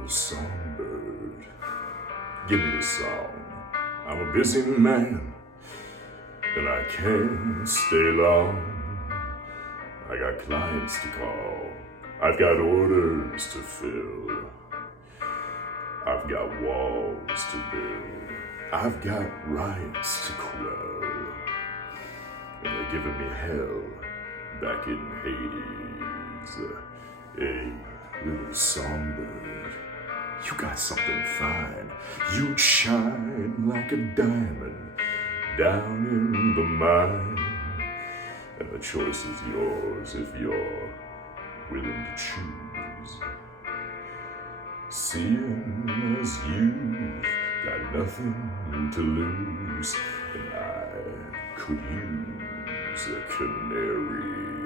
little songbird, give me a song. I'm a busy man, and I can't stay long. I got clients to call, I've got orders to fill, I've got walls to build, I've got rights to quell, and they're giving me hell back in Hades. Hey, little songbird, you got something fine. You'd shine like a diamond down in the mine. And the choice is yours if you're willing to choose. Seeing as you've got nothing to lose, and I could use a canary.